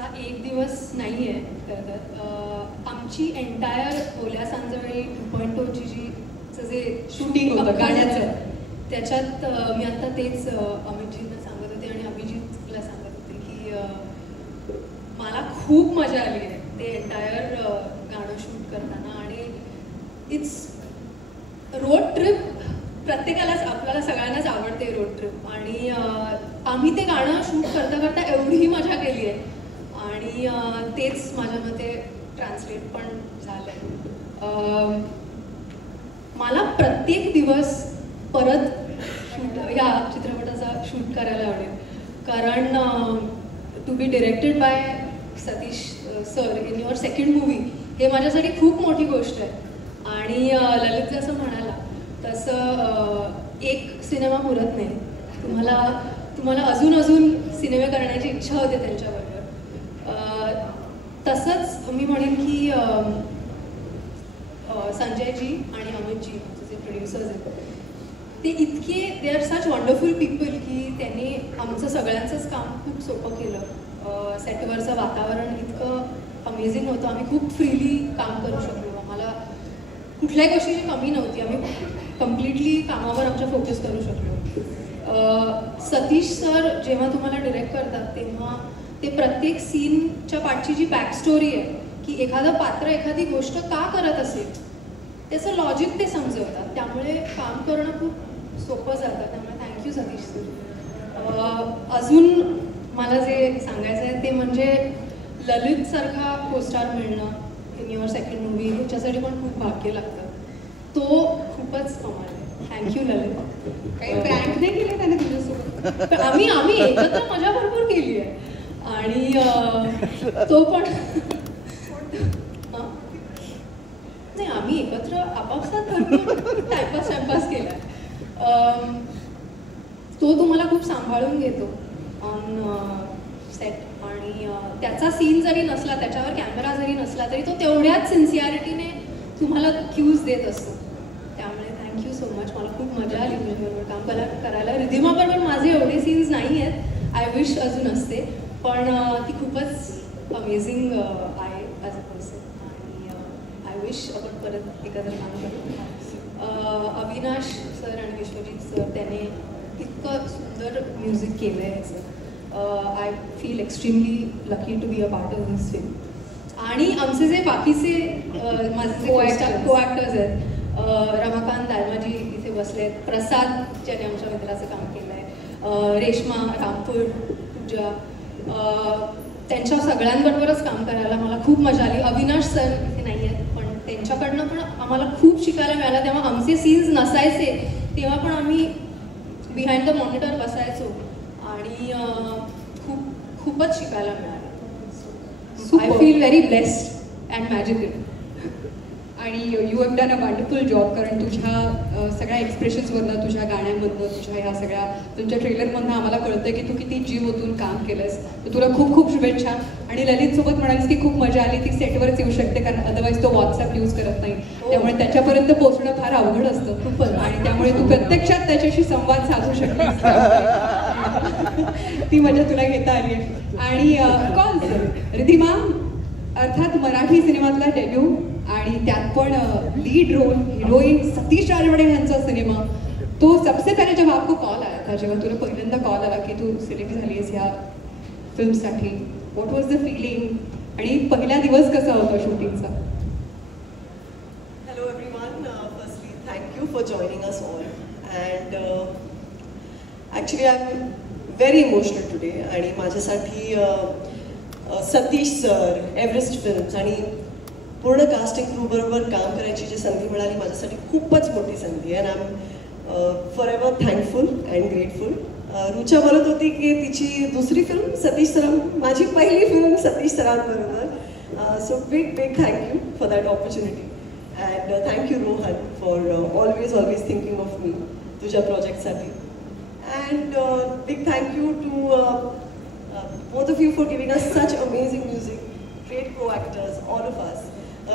असा एक दिवस नाही आहे खरं तर. आमची एंटायर ओल्या सांजवेळी 2.0ची जे शूटिंग होतं गाण्याचं, त्याच्यात मी आत्ता तेच अमितजींना सांगत होते आणि अभिजितला सांगत होते की मला खूप मजा आली आहे ते एंटायर गाणं शूट करताना. आणि इट्स रोड ट्रिप, प्रत्येकालाच आपल्याला सगळ्यांनाच आवडते रोड ट्रिप. आणि आम्ही ते गाणं शूट करता करता एवढी मजा केली आहे आणि तेच माझ्या मते ट्रान्सलेट पण झालं आहे. मला प्रत्येक दिवस परत शूट ह्या चित्रपटाचा शूट करायला आवडेल, कारण to be directed by Satish sir in your second movie हे माझ्यासाठी खूप मोठी गोष्ट आहे. आणि ललित जसं म्हणाला तसं एक सिनेमा पुरत नाही, तुम्हाला अजून सिनेमे करण्याची इच्छा होते त्यांच्याबरोबर. तसंच मी म्हणेन की संजयजी आणि अमितजी जे प्रोड्युसर्स आहेत ते इतके they are such wonderful people की त्यांनी आमचं सगळ्यांचंच काम खूप सोपं केलं. सेटवरचं वातावरण इतकं अमेझिंग होतं, आम्ही खूप फ्रीली काम करू शकलो, आम्हाला कुठल्याही गोष्टीची कमी नव्हती, आम्ही कम्प्लिटली कामावर आमच्या फोकस करू शकलो. सतीश सर जेव्हा तुम्हाला डिरेक्ट करतात तेव्हा ते प्रत्येक सीनच्या पाठची जी बॅक स्टोरी आहे की एखादं पात्र एखादी गोष्ट का करत असेल त्याचं लॉजिक ते समजवतात, त्यामुळे काम करणं खूप सोपं जातं. त्यामुळे थँक्यू सतीश सर. अजून मला जे सांगायचं आहे ते म्हणजे ललितसारखा कोस्टार मिळणं इन युअर सेकंड मूवी ह्याच्यासाठी पण खूप भाग्य लागतं, तो खूपच कमाल आहे. थँक्यू ललित. काही प्रँक नाही केलं त्याने तुझ्यासोबत? आम्ही एकत्र मजा भरपूर केली आहे आणि तो पण नाही, आम्ही एकत्र आपापसात भरपूर टाइमपास केला. तो तुम्हाला खूप सांभाळून घेतो ऑन सेट आणि त्याचा सीन जरी नसला, त्याच्यावर कॅमेरा जरी नसला तरी तो तेवढ्याच सिन्सिअरिटीने तुम्हाला क्यूज देत असतो. त्यामुळे थँक्यू सो मच. मला खूप मजा आली तुझ्याबरोबर काम करायला. रिधिमाबरोबर माझे एवढे सीन्स नाही आहेत, आय विश अजून असते, पण ती खूपच अमेझिंग आहे ॲज अ पर्सन आणि आय विश आपण परत एकत्र काम करू. अविनाश सर आणि विश्वजित सर त्याने इतकं सुंदर म्युझिक केलं आहे ह्याचं. I feel extremely lucky to be a part of this film. आणि आमचे जे बाकीचे माझे को ॲक्टर्स आहेत, रमाकांत दालमाजी इथे बसले आहेत, प्रसाद ज्याने आमच्या मित्राचं काम केलं आहे, रेश्मा रामपूर, पूजा, त्यांच्या सगळ्यांबरोबरच काम करायला मला खूप मजा आली. अविनाश सर इथे नाही आहेत पण त्यांच्याकडनं पण आम्हाला खूप शिकायला मिळालं. तेव्हा आमचे सीन्स नसायचे तेव्हा पण आम्ही बिहाइंड द मॉनिटर बसायचो आणि खूपच शिकायला मिळालं. I feel very blessed and magical. आणि you have done a wonderful job, कारण तुझ्या सगळ्या एक्सप्रेशन्सवरनं, तुझ्या गाण्यामधनं, तुझ्या ह्या सगळ्या तुमच्या ट्रेलरमधनं आम्हाला कळतं की तू किती जीव ओतून काम केलंस. तर तुला खूप खूप शुभेच्छा. आणि ललितसोबत म्हणालीस की खूप मजा आली, ती सेटवरच येऊ शकते कारण अदरवाईज तो व्हॉट्सअप यूज करत नाही, त्यामुळे त्याच्यापर्यंत पोहोचणं फार अवघड असतं खूपच. आणि त्यामुळे तू प्रत्यक्षात त्याच्याशी संवाद साधू शकतेस, ती मजा तुला घेता आली आहे. आणि कॉल रिधिमा अर्थात मराठी सिनेमातला डेब्यू आणि त्यात पण लीड रोल, हिरोईन सतीश राजवाडे यांचा सिनेमा. तो सबसे पहले जब आपको कॉल आया था, जेव्हा तुला पहिल्यांदा कॉल आला की तू सिलेक्ट झाली आहेस ह्या फिल्मसाठी, व्हॉट वॉज द फिलिंग आणि पहिला दिवस कसा होता शूटिंगचा? Hello everyone, firstly thank you for joining us all and actually I'm very emotional today. आणि माझ्यासाठी सतीश सर, एव्हरेस्ट फिल्म्स आणि पूर्ण कास्टिंग क्रू बरोबर काम करायची जी संधी मिळाली माझ्यासाठी खूपच मोठी संधी आहे. And I am forever thankful and grateful. Rucha बोलत होती की तिची दुसरी फिल्म सतीश सरां, माझी पहिली फिल्म सतीश सरांबरोबर. So big thank you for that opportunity and thank you Rohan for always thinking of me तुझ्या प्रोजेक्टसाठी. And big thank you to both of you for giving us such amazing music, great co-actors, all of us.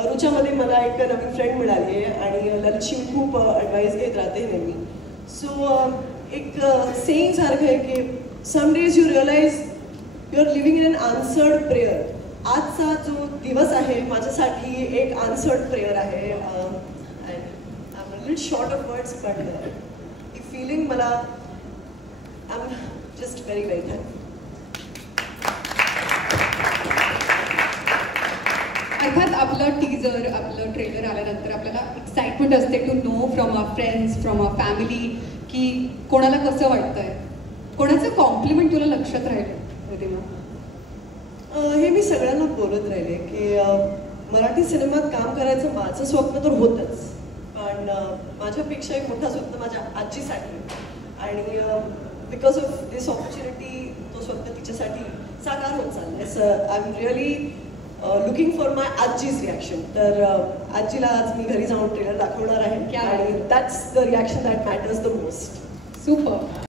रुच्यामध्ये मला एक नवीन friend मिळाली आहे आणि ललितची मी खूप advice घेत राहते नेहमी. सो एक सेईंग सारखं आहे की some days you realise you are living in unanswered prayer. आजचा जो दिवस आहे माझ्यासाठी एक आन्सर्ड प्रेयर आहे. Little short of words but he feeling मला I am just very very thankful. अर्थात आपलं टीजर आपलं ट्रेलर आल्यानंतर आपल्याला एक्साइटमेंट असते to know from our friends from our family की कोणाला कसं वाटतंय, कोणाचं कॉम्प्लिमेंट तुला लक्षात राहिलं प्रतिमा? हे मी सगळ्यांना बोलत राहिले की मराठी सिनेमात काम करायचं माझं स्वप्न तर होतंच, पण माझ्यापेक्षा एक मोठं स्वप्न माझ्या आजीसाठी. आणि बिकॉज ऑफ दिस ऑपॉर्च्युनिटी तो स्वप्न तिच्यासाठी साकार होत चाललं आहे. So I am really looking for my Aziz reaction. तर आजीला आज मी घरी जाऊन ट्रेलर दाखवणार आहे आणि that's the reaction that matters the most. Super.